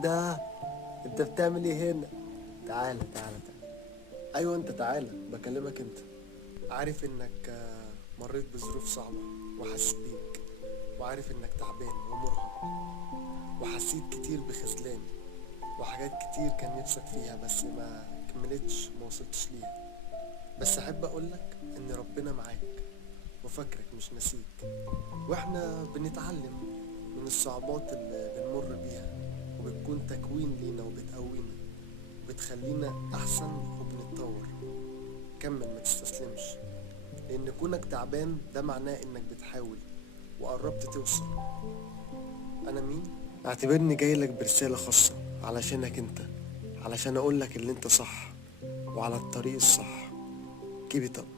ده؟ انت بتعمل ايه هنا؟ تعالى تعالى تعالى. ايوه انت تعالى، بكلمك انت. عارف انك مريت بظروف صعبة وحاسس بيك، وعارف انك تعبان ومرهق، وحسيت كتير بخذلان، وحاجات كتير كان نفسك فيها بس ما كملتش، ما وصلتش ليها. بس احب اقولك ان ربنا معاك وفاكرك مش نسيك، واحنا بنتعلم من الصعوبات اللي بنمر بيها، وبتكون تكوين لينا وبتقوينا وبتخلينا احسن وبنتطور. كمل، ما تستسلمش، لان كونك تعبان ده معناه انك بتحاول وقربت توصل. انا مين؟ اعتبرني جايلك برسالة خاصة علشانك انت، علشان اقولك اللي انت صح وعلى الطريق الصح. keep it up.